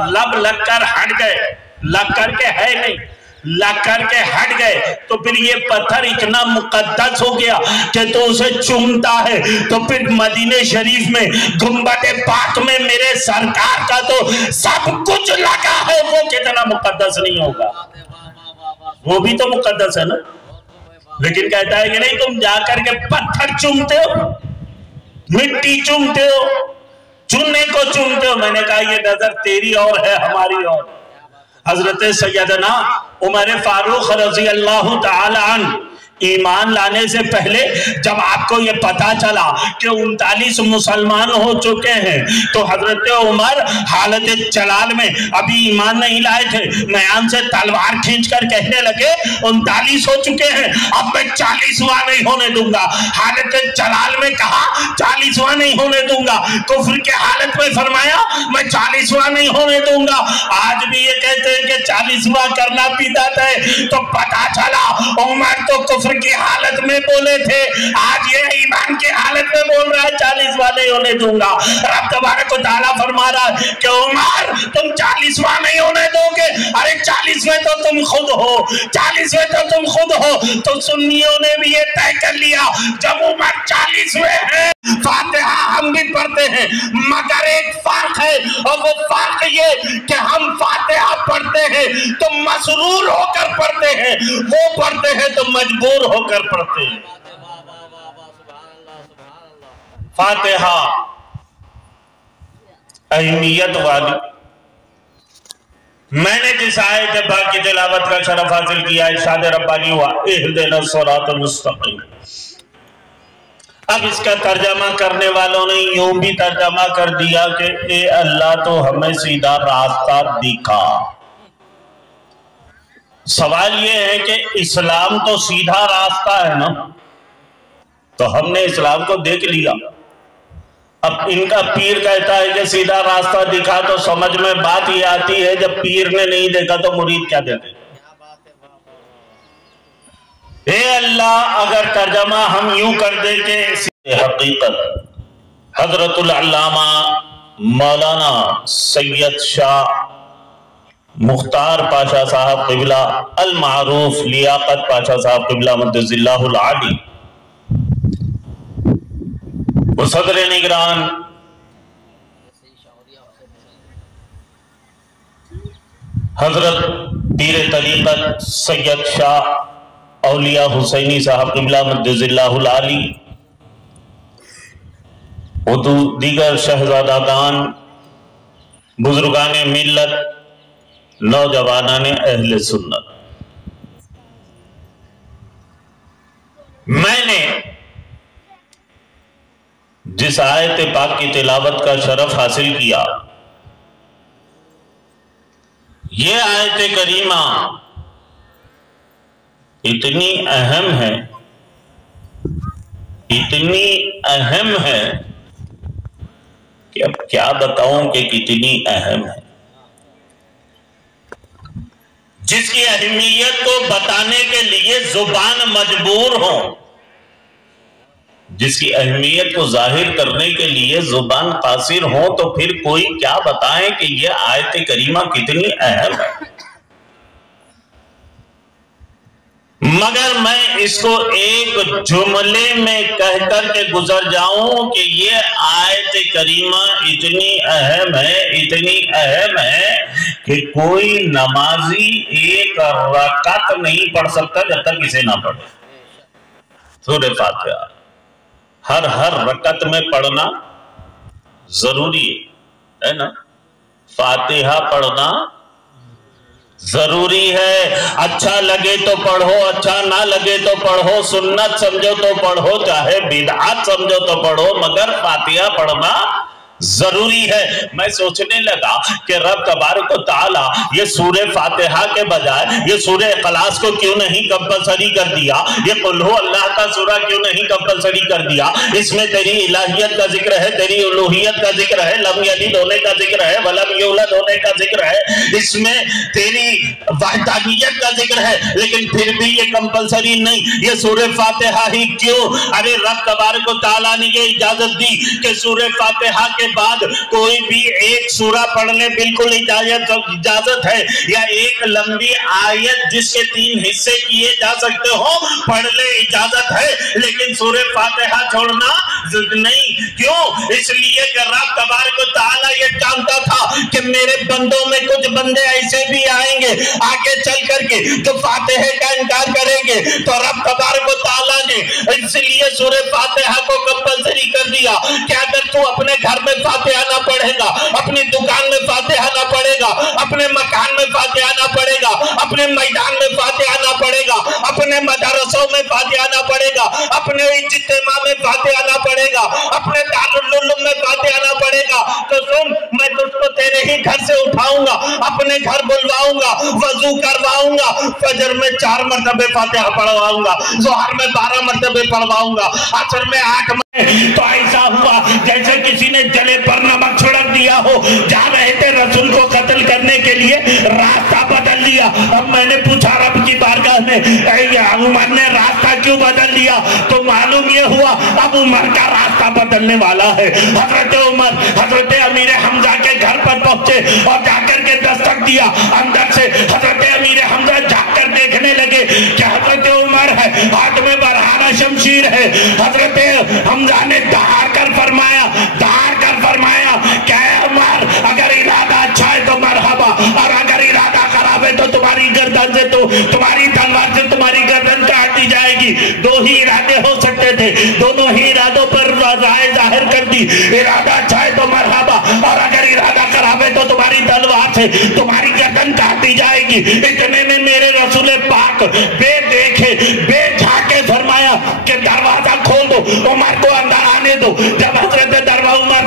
لب لگ کر ہٹ گئے، لگ کر کے ہے نہیں، لگ کر کے ہٹ گئے تو پھر یہ پتھر اتنا مقدس ہو گیا کہ تو اسے چومتا ہے. تو پھر مدینہ شریف میں گنبد پاک میں میرے سرکار کا تو سب کچھ لگا ہے، وہ کتنا مقدس نہیں ہوگا؟ وہ بھی تو مقدس ہے نا. لیکن کہتا ہے کہ نہیں، تم جا کر کے پتھر چومتے ہو، مٹی چومتے ہو، چونے کو چومتے ہو. میں نے کہا یہ نظر تیری اور ہے، ہماری اور. حضرت سیدنا عمر فاروق رضی اللہ تعالی عنہ ایمان لانے سے پہلے جب آپ کو یہ پتا چلا کہ 39 مسلمان ہو چکے ہیں تو حضرت عمر حالت جلال میں، ابھی ایمان نہیں لائے تھے، میان سے تلوار کھینچ کر کہنے لگے 39 ہو چکے ہیں، اب میں 40واں نہیں ہونے دوں گا. حالت جلال میں کہا 40واں نہیں ہونے دوں گا، کفر کے حالت میں فرمایا میں 40واں نہیں ہونے دوں گا. آج بھی یہ کہتے ہیں کہ 40واں کرنا بدعت ہے، تو پتا چلا عمر تو کفر کی حالت میں بولے تھے، آج یہ ایمان کی حالت میں بول رہا ہے 40واں نہیں ہونے دوں گا. رب تبارک و تعالیٰ فرما رہا ہے کہ عمر تم 40واں نہیں ہونے دو گے. ارے 40ویں تو تم خود ہو، 40ویں تو تم خود ہو. تو سنیوں نے بھی یہ طے کر لیا جب عمر 40ویں ہیں، فاتحہ ہم بھی پڑھتے ہیں، مگر ایک فرق ہے، اور وہ فرق یہ کہ ہم فاتحہ پڑھتے ہیں تو مسرور ہو کر پڑھتے ہیں، وہ پڑھتے ہیں تو مجبور ہو کر پڑھتے ہیں. فاتحہ اہمیت والی. میں نے جس آیت پاک کی تلاوت کا شرف حاصل کیا، ارشاد ربانی ہوا اہدنا الصراط المستقیم. اب اس کا ترجمہ کرنے والوں نے یوں بھی ترجمہ کر دیا کہ اے اللہ تو ہمیں سیدھا راستہ دکھا. سوال یہ ہے کہ اسلام تو سیدھا راستہ ہے نا، تو ہم نے اسلام کو دیکھ لیا. اب ان کا پیر کہتا ہے کہ سیدھا راستہ دکھا، تو سمجھ میں بات یہ آتی ہے جب پیر نے نہیں دیکھا تو مرید کیا دیکھے؟ اے اللہ، اگر ترجمہ ہم یوں کر دیں کہ حقیقت حضرت العلامہ مولانا سید شاہ مختار پاشا صاحب قبلہ المعروف لیاقت پاشا صاحب قبلہ مدذ اللہ العالی، وہ صدر نگران حضرت پیر طریقت سید شاہ اولیاء حسینی صاحب قبلہ مدذ اللہ العالی، دیگر شہزادگان، بزرگان ملت، نوجوانان اہل سنت، میں نے جس آیت پاک کی تلاوت کا شرف حاصل کیا، یہ آیت کریمہ اتنی اہم ہے، اتنی اہم ہے کہ اب کیا بتاؤں کہ کتنی اہم ہے، جس کی اہمیت کو بتانے کے لیے زبان مجبور ہو، جس کی اہمیت کو ظاہر کرنے کے لیے زبان قاصر ہو تو پھر کوئی کیا بتائیں کہ یہ آیت کریمہ کتنی اہم ہے۔ مگر میں اس کو ایک جملے میں کہہ کر کے گزر جاؤں کہ یہ آیت کریمہ اتنی اہم ہے کہ کوئی نمازی ایک رکعت نہیں پڑھ سکتا جب تک اسے نہ پڑھے۔ سورہ فاتحہ ہر رکعت میں پڑھنا ضروری ہے نا، فاتحہ پڑھنا ضروری ہے۔ اچھا لگے تو پڑھو، اچھا نہ لگے تو پڑھو، سنت سمجھو تو پڑھو، چاہے بدعت سمجھو تو پڑھو، مگر فاتحہ پڑھنا ضروری ہے۔ میں سوچنے لگا کہ رب تبارک و تعالی یہ سورہ فاتحہ کے بجائے یہ سورہ اخلاص کو کیوں نہیں کمپلسری کر دیا، یہ قل ہو اللہ کا سورہ کیوں نہیں کمپلسری کر دیا؟ اس میں تیری الہیت کا ذکر ہے، تیری الوہیت کا ذکر ہے، لم یلد ہونے کا ذکر ہے، ولم یولد ہونے کا ذکر ہے، اس میں تیری وحدانیت کا ذکر ہے، لیکن پھر بھی یہ کمپلسری نہیں، یہ سورہ فاتحہ ہی کیوں؟ ارے رب تبارک و تعالی نے یہ اجازت دی کہ سورہ فاتحہ کے بعد کوئی بھی ایک سورہ پڑھنے بالکل اجازت ہے، یا ایک لمبی آیت جس کے 3 حصے کیے جا سکتے ہو پڑھ لے، اجازت ہے، لیکن سورہ فاتحہ چھوڑنا نہیں۔ کیوں؟ اس لیے کہ رب تبارک و تعالیٰ یہ جانتا تھا کہ میرے بندوں میں کچھ بندے ایسے بھی آئیں گے آگے چل کر کے جو فاتحہ کا انکار کریں گے، تو رب تبارک و تعالیٰ نے اس لیے سورہ فاتحہ کو کمپلسری کر دیا کہ اگر تو اپنے گھر میں فاتحہ نہ پڑھے گا، اپنی دکان میں فاتحہ نہ پڑھے گا، اپنے مکان میں فاتحہ نہ پڑھے گا، اپنے میدان میں فاتحہ نہ پڑھے گا، اپنے مدرسوں میں فاتحہ نہ پڑھے گا، اپنے اجتماع میں فاتحہ نہ پڑھے گا، اپنے دارالعلوم میں فاتحہ نہ پڑھے گا، تو سن، میں تجھ کو تیرے ہی گھر سے اٹھاؤں گا، اپنے گھر بلواؤں گا، وضو کرواؤں گا، فجر میں 4 مرتبہ فاتحہ پڑھواؤں گا، ظہر میں 12 مرتبہ پڑھواؤں گا، عصر میں 8 مرتبہ۔ تو ایسا ہوا جیسے کسی نے جلے پر نمک چھڑک دیا ہو، جا رہے تھے رسول کو قتل کرنے کے لیے، راستہ بدل دیا۔ اب میں نے پوچھا رب کی بارگاہ میں، عمر نے راستہ کیوں بدل دیا؟ تو معلوم یہ ہوا اب عمر کا راستہ بدلنے والا ہے۔ حضرت عمر حضرت امیر حمزہ کے گھر پر پہنچے اور جا کر کے دستک دیا، اندر سے حضرت امیر حمزہ جا کر دیکھنے لگے کہ حضرت عمر ہے، ہاتھ میں برہانہ شمشیر ہے۔ حضرت حمزہ نے دہا کر فرمایا کہ اے عمر، اگر ارادہ اچھا ہے تو مرحبا، اور اگر ارادہ خراب ہے تو تمہاری گردن سے تمہاری تلوار سے تمہاری گردن کاٹ دی جائے گی۔ 2 ہی ارادے ہو سکتے تھے، دونوں ہی ارادوں پر رائے ظاہر کر دی، ارادہ اچھا ہے تو مرحبا، اور اگر ارادہ خراب ہے تو تمہاری تلوار سے تمہاری گردن کاٹ دی جائے گی۔ اتنے میں میرے رسول پاک بے دیکھے بے جھاکے فرمایا کہ دروازہ کھول دو، عمر کو اندر آنے دو۔ جب حضرت دروازہ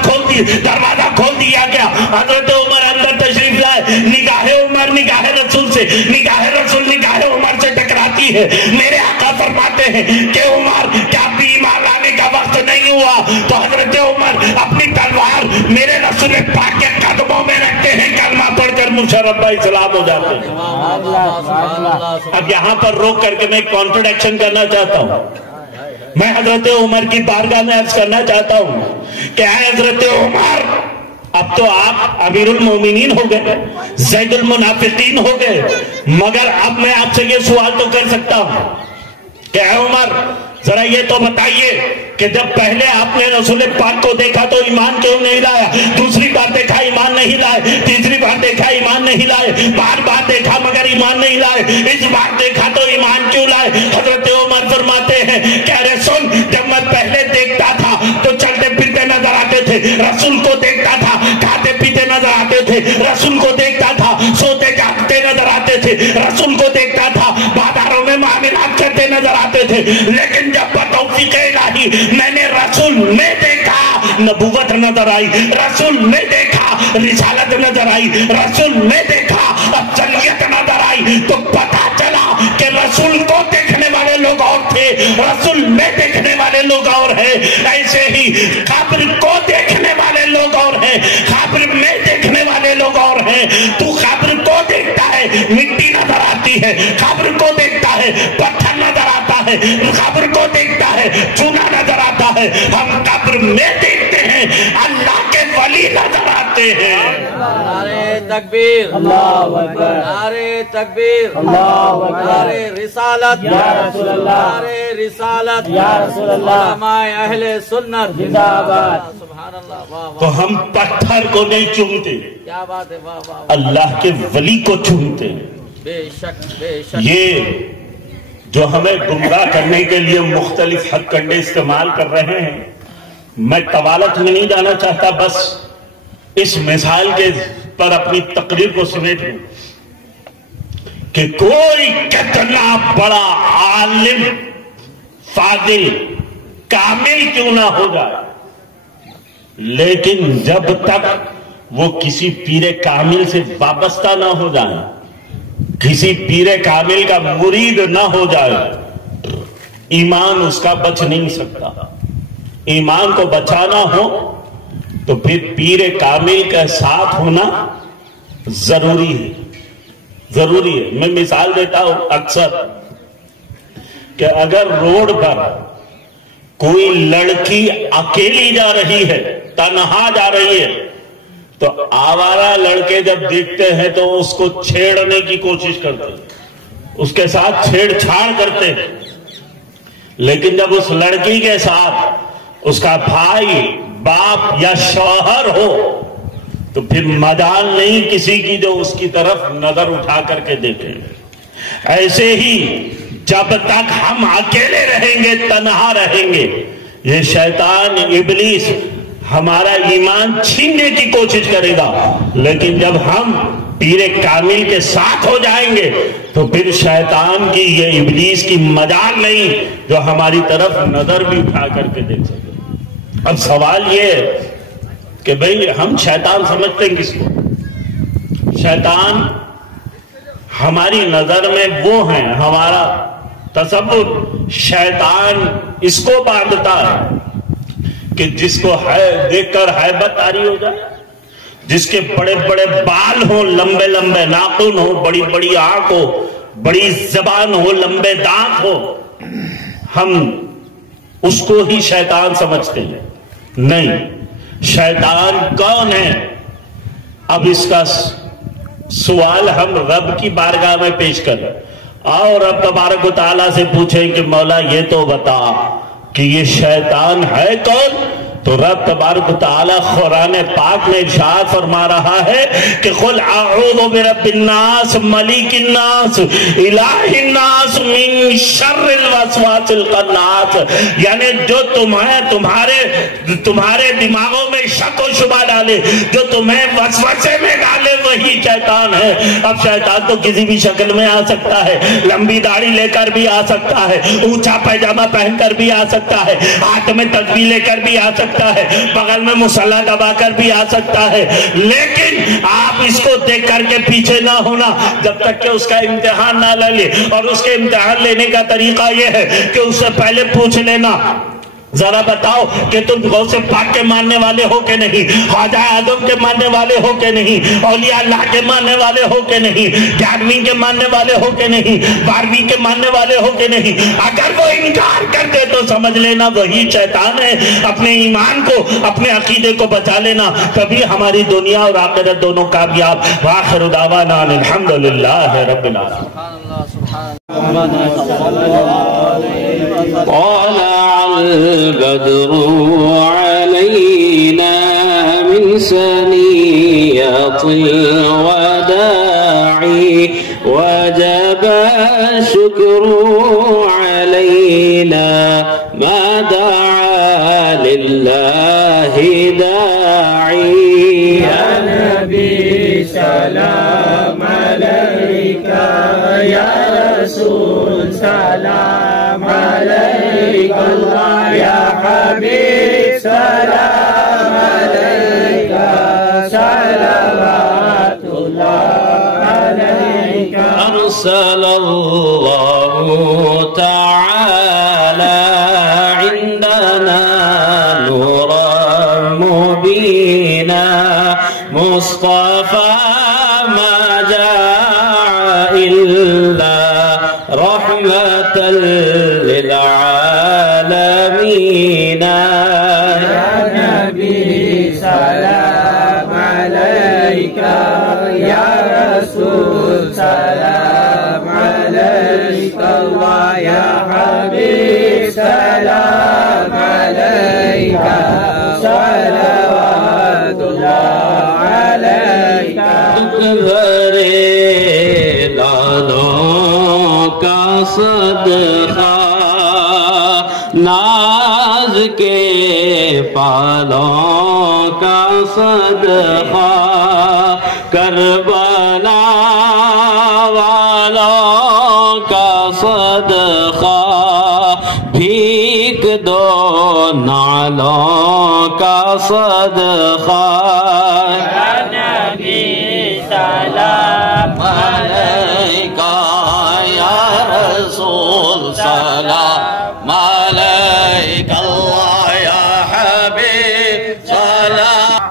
کھول دیا گیا، حضرت عمر اندر تشریف لائے، نگاہ عمر نگاہ رسول سے، نگاہ رسول نگاہ عمر سے ٹکراتی ہے۔ میرے آقا فرماتے ہیں کہ عمر کیا بھی ایمان لانے کا وقت نہیں ہوا؟ تو حضرت عمر اپنی تلوار میرے رسول پاک کے قدموں میں رکھتے ہیں، کلمہ پڑھ کر مشرف اسلام ہو جاتے ہیں۔ اب یہاں پر روک کر کے میں ایک کانٹرڈکشن کرنا چاہتا ہوں، میں حضرت عمر کی بارگاہ میں عرض کرنا چاہتا ہوں کہ اے حضرت عمر، اب تو آپ امیر المومنین ہو گئے، زید المنافقین ہو گئے، مگر اب میں آپ سے یہ سوال تو کر سکتا ہوں کہ اے عمر، ذرا یہ تو بتائیے کہ جب پہلے آپ نے رسول پاک کو دیکھا تو ایمان کیوں نہیں لایا؟ دوسری بار دیکھا ایمان نہیں لائے، تیسری بار دیکھا ایمان نہیں لائے، بار بار دیکھا مگر ایمان نہیں لائے، اس بار دیکھا تو ایمان کیوں لائے؟ حضرت عمر فرماتے ہیں کہ ارے سن، جب میں پہلے دیکھتا تھا تو چلتے پھرتے نظر آتے تھے، رسول کو دیکھتا تھا کھاتے پیتے نظر آتے تھے، رسول کو دیکھتا تھا سوتے جاگتے نظر آتے تھے، رسول کو دیکھتا تھا بازاروں میں معاملات کرتے نظر آتے تھے، لیکن جب بتوفیق الہی میں نے رسول میں دیکھا، نبوت نظر آئی، رسول میں دیکھا رسالت نظر آئی، رسول میں دیکھا افضلیت نظر آئی، تو پتا چلا کہ رسول کو دیکھنے والے لوگ اور تھے، رسول میں دیکھنے والے لوگ اور ہیں۔ ایسے ہی قبر کو دیکھنے والے لوگ اور ہیں، قبر میں دیکھنے والے لوگ اور ہیں۔ تو قبر کو دیکھتا ہے، مٹی نظر آتی ہے، قبر کو دیکھتا ہے، پتھر نظر آتا ہے، قبر کو دیکھتا ہے، چونا نظر آتا ہے، ہم قبر میں دیکھتے ہیں اللہ کے ولی نظر آتے ہیں۔ نعرہ تکبیر، اللہ اکبر، نعرہ تکبیر، اللہ اکبر، نعرہ رسالت یا رسول اللہ، نعرہ رسالت یا رسول اللہ، علماء اہل سنت زندہ باد، سبحان اللہ، واہ واہ، تو ہم پتھر کو نہیں چومتے، کیا بات ہے، واہ واہ، اللہ کے ولی کو چومتے ہیں۔ بے شک بے شک، یہ جو ہمیں گمراہ کرنے کے لیے مختلف ہتھ کنڈے استعمال کر رہے ہیں، میں طوالت میں نہیں جانا چاہتا، بس اس مثال کے پر اپنی تقریر کو سمیٹ لوں کہ کوئی کتنا بڑا عالم، فاضل، کامل کیوں نہ ہو جائے، لیکن جب تک وہ کسی پیر کامل سے وابستہ نہ ہو جائے، کسی پیر کامل کا مرید نہ ہو جائے، ایمان اس کا بچ نہیں سکتا۔ ایمان کو بچانا ہو تو پھر پیر کامل کے ساتھ ہونا ضروری ہے، ضروری ہے۔ میں مثال دیتا ہوں اکثر کہ اگر روڈ پر کوئی لڑکی اکیلی جا رہی ہے، تنہا جا رہی ہے، تو آوارہ لڑکے جب دیکھتے ہیں تو اس کو چھیڑنے کی کوشش کرتے ہیں، اس کے ساتھ چھیڑ چھاڑ کرتے ہیں، لیکن جب اس لڑکی کے ساتھ اس کا بھائی، باپ یا شوہر ہو تو پھر مجال نہیں کسی کی جو اس کی طرف نظر اٹھا کر کے دیکھے۔ ایسے ہی جب تک ہم اکیلے رہیں گے، تنہا رہیں گے، یہ شیطان، ابلیس ہمارا ایمان چھیننے کی کوشش کرے گا، لیکن جب ہم پیر کامل کے ساتھ ہو جائیں گے تو پھر شیطان کی، یہ ابلیس کی مجال نہیں جو ہماری طرف نظر بھی اٹھا کر کے دیکھ سکے۔ اب سوال یہ ہے کہ بھئی ہم شیطان سمجھتے ہیں کس کو؟ شیطان ہماری نظر میں وہ ہیں، ہمارا تصور شیطان اس کو باندھتا ہے کہ جس کو دیکھ کر ہیبت طاری ہو جائے، جس کے بڑے بڑے بال ہوں، لمبے لمبے ناخن ہوں، بڑی بڑی آنکھ ہو، بڑی زبان ہو، لمبے دانت ہو، ہم اس کو ہی شیطان سمجھتے ہیں۔ نہیں، شیطان کون ہے؟ اب اس کا سوال ہم رب کی بارگاہ میں پیش کریں اور رب تبارک و تعالیٰ سے پوچھیں کہ مولا یہ تو بتا کہ یہ شیطان ہے کون؟ تو رب تبارک و تعالیٰ قرآن پاک میں ارشاد فرما رہا ہے کہ قل اعوذ برب الناس ملک الناس الہ الناس من شر الوسواس الخناس، یعنی جو تمہارے دماغوں میں شک و شبہ ڈالے، جو تمہیں وسوسے میں ڈالے، وہی شیطان ہے۔ اب شیطان تو کسی بھی شکل میں آ سکتا ہے، لمبی داڑھی لے کر بھی آ سکتا ہے، اونچا پیجامہ پہن کر بھی آ سکتا ہے، ہاتھ میں تسبیح لے کر بھی آ سکتا ہے، بغل میں مصلی دبا کر بھی آ سکتا ہے، لیکن آپ اس کو دیکھ کر کے پیچھے نہ ہونا جب تک کہ اس کا امتحان نہ لے لے۔ اور اس کے امتحان لینے کا طریقہ یہ ہے کہ اس سے پہلے پوچھ لینا، ذرا بتاؤ کہ تم غوث پاک کے ماننے والے ہو کہ نہیں، خواجہ اعظم کے ماننے والے ہو کہ نہیں، اولیاء اللہ کے ماننے والے ہو کہ نہیں، 11ویں کے ماننے والے ہو کہ نہیں، 12ویں کے ماننے والے ہو کہ نہیں۔ اگر وہ انکار کر دے تو سمجھ لینا وہی شیطان ہے۔ اپنے ایمان کو، اپنے عقیدے کو بچا لینا، تبھی ہماری دنیا اور آخرت دونوں کامیاب۔ وآخر دعوانا الحمدللہ رب العالمین۔ طلع البدر علينا من ثنيات الوداع وجب الشكر علينا ما دعا لله داعي يا نبي سلام عليك يا رسول سلام عليك الله يا حبيب سلام عليك صلوات الله عليك أرسل الله تعالى عندنا نورا مبينا مصطفى ما جاء إلا رحمة للعالمين سلام علیکہ یا رسول سلام علیکہ یا حبیب سلام علیکہ صلوات اللہ علیکہ بھرے لالوں کا صدقہ ناز کے پالوں کا صدقہ کربلا والوں کا صدقہ بھیک دو نالوں کا صدقہ نبی سلام علیکہ یا رسول سلام علیکہ یا حبیب سلام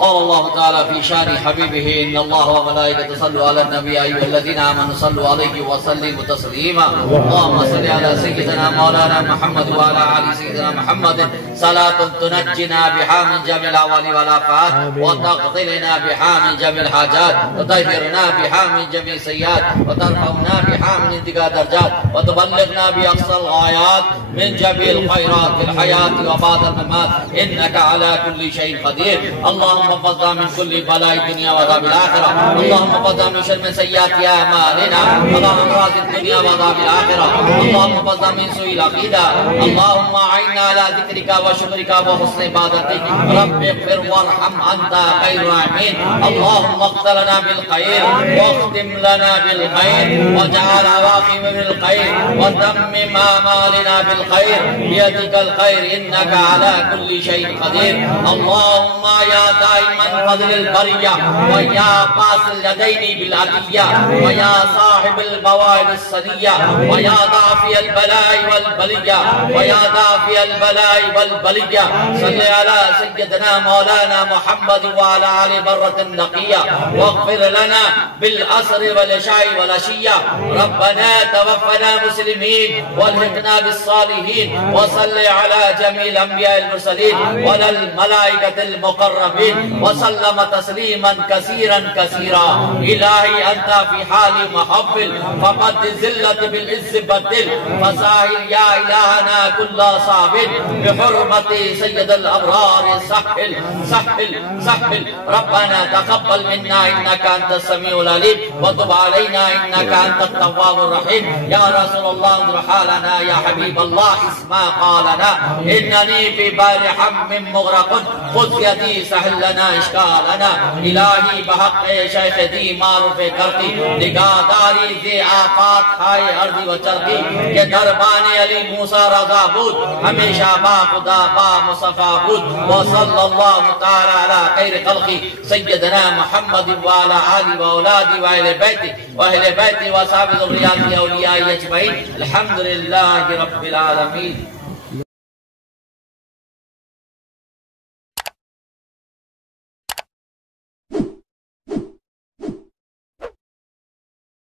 قال الله تعالى في شان حبيبه إن الله وملائكته صلوا على النبي أيها الذين آمنوا صلوا عليه وسلموا تسليما اللهم صل على سيدنا مولانا محمد وعلى آل سيدنا محمد صلاة تنجنا بها من جميع الأهوال والآفات وتقضي بها من جميع الحاجات وتطهرنا بها من جميع السيئات وترفعنا بها من انتقاء درجات وتبلغنا بأقصى الغايات من جميع الخيرات في الحياة وبعد الممات إنك على كل شيء قدير اللهم احفظنا من كل بلاء الدنيا وعذاب الآخرة اللهم احفظنا من شر سيئات أعمالنا اللهم امراض الدنيا وعذاب الآخرة اللهم احفظنا من سوء العقيدة اللهم أعنا على ذكرك وشكرك وحسن عبادتك رب اغفر وارحم أنت خير الراحمين اللهم اغفر لنا بالخير واختم لنا بالخير واجعل عواقبنا بالخير وتمم أعمالنا بالخير بيدك الخير إنك على كل شيء قدير اللهم يا دائما فضل البرية ويا باس اليدين بالعدية ويا صاحب البوائل الصدية ويا دافي البلاء والبلية ويا دافي البلاء والبلية صل على سيدنا مولانا محمد وعلى آل برة النقية واغفر لنا بالعصر والعشاء والعشية ربنا توفنا مسلمين والحقنا بالصالحين وصل على جميع الأنبياء المرسلين وعلى الملائكة المقربين وسلم تسليما كثيرا كثيرا إلهي أنت في حال محفل فقد زلت بالعز بدل فساهل يا إلهنا كل صعب بحرمة سيد الأبرار سهل سهل سهل ربنا تقبل منا إنك أنت السميع العليم وتب علينا إنك أنت التواب الرحيم يا رسول الله انظر حالنا يا حبيب الله اسمع قالنا إنني في بار حم مغرق خذ يدي سهل لنا اشکالنا الہی بحق شیخ دی معروف کرتی نگاہ داری دے آفات کھائے ارضی و چرخی کہ دربان علی موسیٰ رضا بود ہمیشہ با خدا با مصطفیٰ بود وصل اللہ تعالی علی خیر خلقی سیدنا محمد وعلا آلی و اولادی و اہل بیتی و اہل بیتی و صحابی ذریات اولیاء اجمعین الحمدللہ رب العالمین